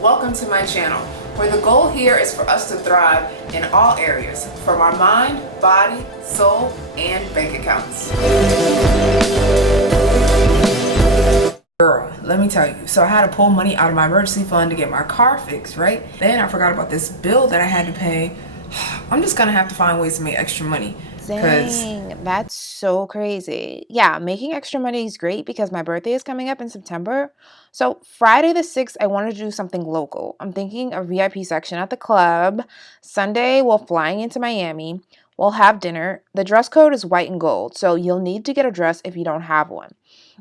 Welcome to my channel, where the goal here is for us to thrive in all areas, from our mind, body, soul, and bank accounts. Girl, let me tell you, so I had to pull money out of my emergency fund to get my car fixed, right? Then I forgot about this bill that I had to pay. I'm just gonna have to find ways to make extra money. Dang, that's so crazy. Yeah, making extra money is great because my birthday is coming up in September. So, Friday the 6th, I wanted to do something local. I'm thinking a VIP section at the club. Sunday, we're flying into Miami. We'll have dinner. The dress code is white and gold, so you'll need to get a dress if you don't have one.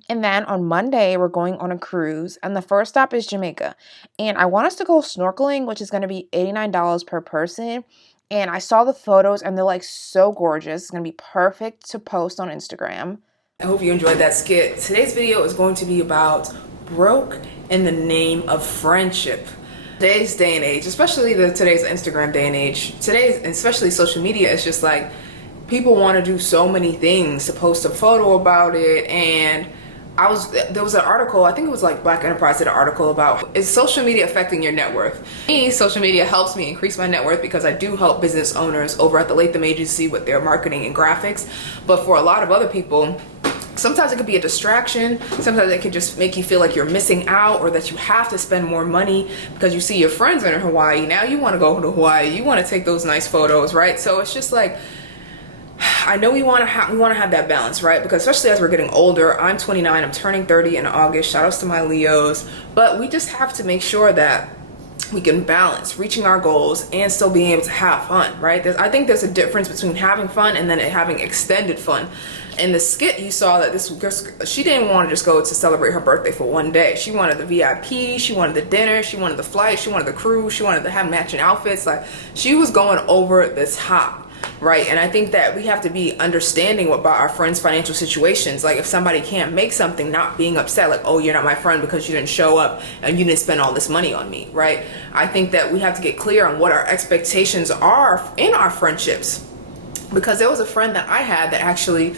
And then on Monday, we're going on a cruise, and the first stop is Jamaica. And I want us to go snorkeling, which is going to be $89 per person. And I saw the photos, and they're like so gorgeous. It's going to be perfect to post on Instagram. I hope you enjoyed that skit. Today's video is going to be about broke in the name of friendship. Today's day and age, especially today's Instagram day and age, today's, especially social media, it's just like people want to do so many things to post a photo about it. And there was an article, I think it was like Black Enterprise did an article about, is social media affecting your net worth? Me, social media helps me increase my net worth because I do help business owners over at the Latham Agency with their marketing and graphics. But for a lot of other people, sometimes it could be a distraction. Sometimes it can just make you feel like you're missing out, or that you have to spend more money because you see your friends in Hawaii. Now you want to go to Hawaii. You want to take those nice photos, right? So it's just like, I know we want to have that balance, right? Because especially as we're getting older, I'm 29, I'm turning 30 in August. Shout outs to my Leos. But we just have to make sure that we can balance reaching our goals and still being able to have fun, right? I think there's a difference between having fun and then having extended fun. In the skit, you saw that this girl, she didn't want to just go to celebrate her birthday for one day. She wanted the VIP, she wanted the dinner, she wanted the flight, she wanted the cruise, she wanted to have matching outfits. Like, she was going over the top. Right, and I think that we have to be understanding about our friends' financial situations. Like, if somebody can't make something, not being upset, like, oh, you're not my friend because you didn't show up and you didn't spend all this money on me, right? I think that we have to get clear on what our expectations are in our friendships. Because there was a friend that I had that actually,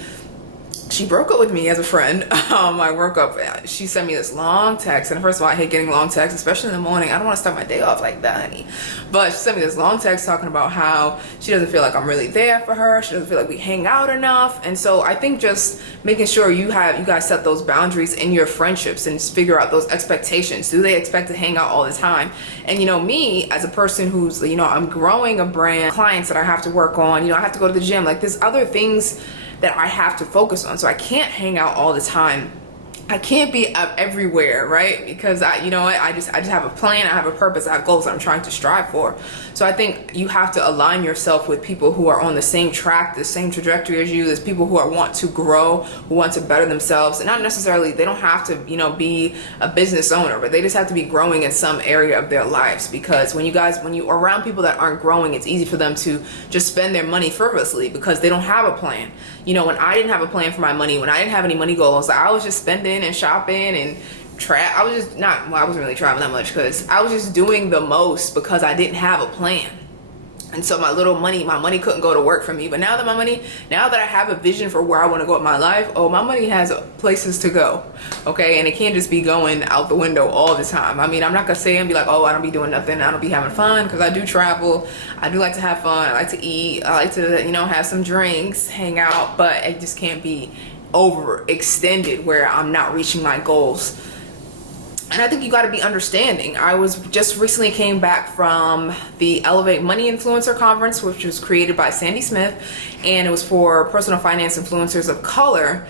she broke up with me as a friend. I broke up. She sent me this long text, and first of all, I hate getting long texts, especially in the morning. I don't want to start my day off like that, honey. But she sent me this long text talking about how she doesn't feel like I'm really there for her. She doesn't feel like we hang out enough. And so I think just making sure you guys set those boundaries in your friendships and figure out those expectations. Do they expect to hang out all the time? And me as a person who's, I'm growing a brand, clients that I have to work on. I have to go to the gym. Like, there's other things that I have to focus on. So I can't hang out all the time. I can't be everywhere, right? Because I just have a plan, I have a purpose, I have goals that I'm trying to strive for. So I think you have to align yourself with people who are on the same track, the same trajectory as you. There's people who want to grow, who want to better themselves, and not necessarily, they don't have to, be a business owner, but they just have to be growing in some area of their lives. Because when you are around people that aren't growing, it's easy for them to just spend their money frivolously because they don't have a plan. When I didn't have a plan for my money, when I didn't have any money goals, I was just spending and shopping and I wasn't really traveling that much because I was just doing the most because I didn't have a plan. And so my money couldn't go to work for me. But now that I have a vision for where I want to go with my life, my money has places to go. Okay. And it can't just be going out the window all the time. I mean, I'm not going to say and be like, I don't be doing nothing, I don't be having fun, because I do travel. I do like to have fun. I like to eat. I like to, have some drinks, hang out, but it just can't be overextended where I'm not reaching my goals. And I think you got to be understanding. I just recently came back from the Elevate Money Influencer Conference, which was created by Sandy Smith, and it was for personal finance influencers of color.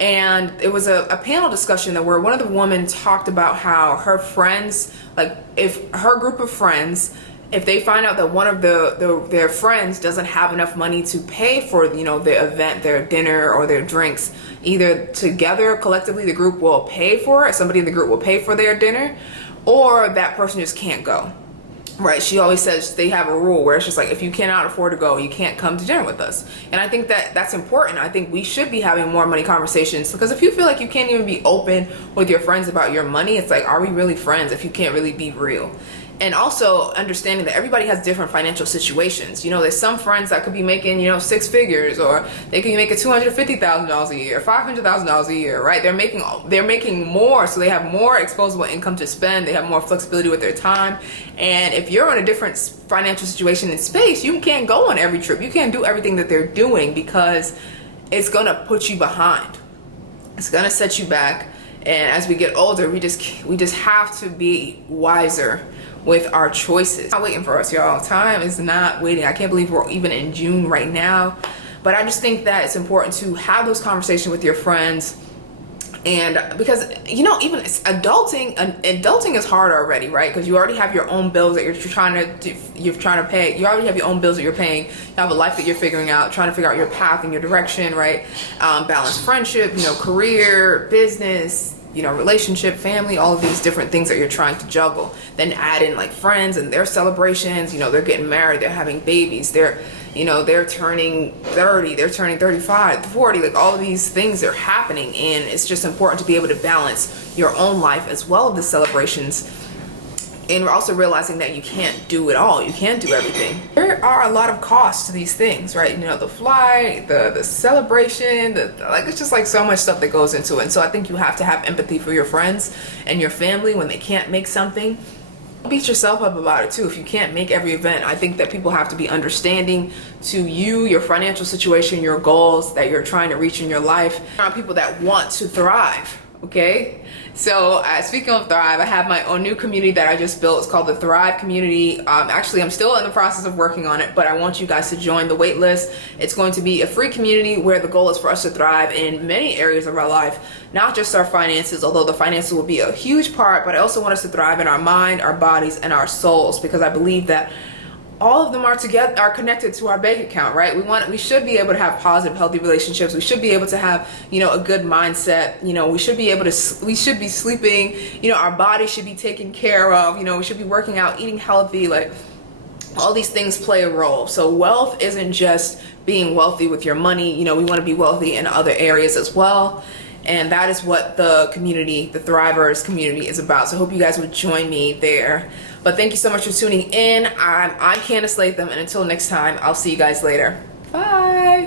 And it was a panel discussion where one of the women talked about how her friends, like, if her group of friends, if they find out that one of their friends doesn't have enough money to pay for the event, their dinner or their drinks, either together collectively the group will pay for it, somebody in the group will pay for their dinner, or that person just can't go. Right? She always says they have a rule where it's just like, if you cannot afford to go, you can't come to dinner with us. And I think that that's important. I think we should be having more money conversations, because if you feel like you can't even be open with your friends about your money, it's like, are we really friends if you can't really be real? And also understanding that everybody has different financial situations. You know, there's some friends that could be making, you know, 6 figures, or they could be making $250,000 a year, $500,000 a year, right? They're making more, so they have more exposable income to spend. They have more flexibility with their time. And if you're in a different financial situation and space, you can't go on every trip. You can't do everything that they're doing, because it's gonna put you behind. It's gonna set you back. And as we get older, we just have to be wiser with our choices. It's not waiting for us, y'all. Time is not waiting. I can't believe we're even in June right now. But I just think that it's important to have those conversations with your friends. And because, you know, even adulting is hard already, right? Because you already have your own bills that you're trying to pay. You already have your own bills that you're paying. You have a life that you're figuring out, trying to figure out your path and your direction, right? Balance friendship, you know, career, business, you know, relationship, family, all of these different things that you're trying to juggle. Then add in like friends and their celebrations. You know, they're getting married, they're having babies, they're turning 30, they're turning 35, 40, like all of these things are happening. And it's just important to be able to balance your own life as well as the celebrations. And we're also realizing that you can't do it all. You can't do everything. There are a lot of costs to these things, right? You know, the flight, the celebration, it's just like so much stuff that goes into it. And so I think you have to have empathy for your friends and your family when they can't make something. Beat yourself up about it too. If you can't make every event, I think that people have to be understanding to you, your financial situation, your goals that you're trying to reach in your life. There are people that want to thrive. Okay, so speaking of Thrive, I have my own new community that I just built. It's called the Thrive Community. Actually, I'm still in the process of working on it, but I want you guys to join the wait list. It's going to be a free community where the goal is for us to thrive in many areas of our life, not just our finances, although the finances will be a huge part, but I also want us to thrive in our mind, our bodies, and our souls, because I believe that all of them are connected to our bank account, right? We should be able to have positive, healthy relationships. We should be able to have, you know, a good mindset. You know, we should be sleeping. You know, our body should be taken care of. You know, we should be working out, eating healthy. Like, all these things play a role. So wealth isn't just being wealthy with your money. You know, we want to be wealthy in other areas as well. And that is what the community, the Thrivers community, is about. So I hope you guys would join me there. But thank you so much for tuning in. I'm Candace Latham, and until next time, I'll see you guys later. Bye.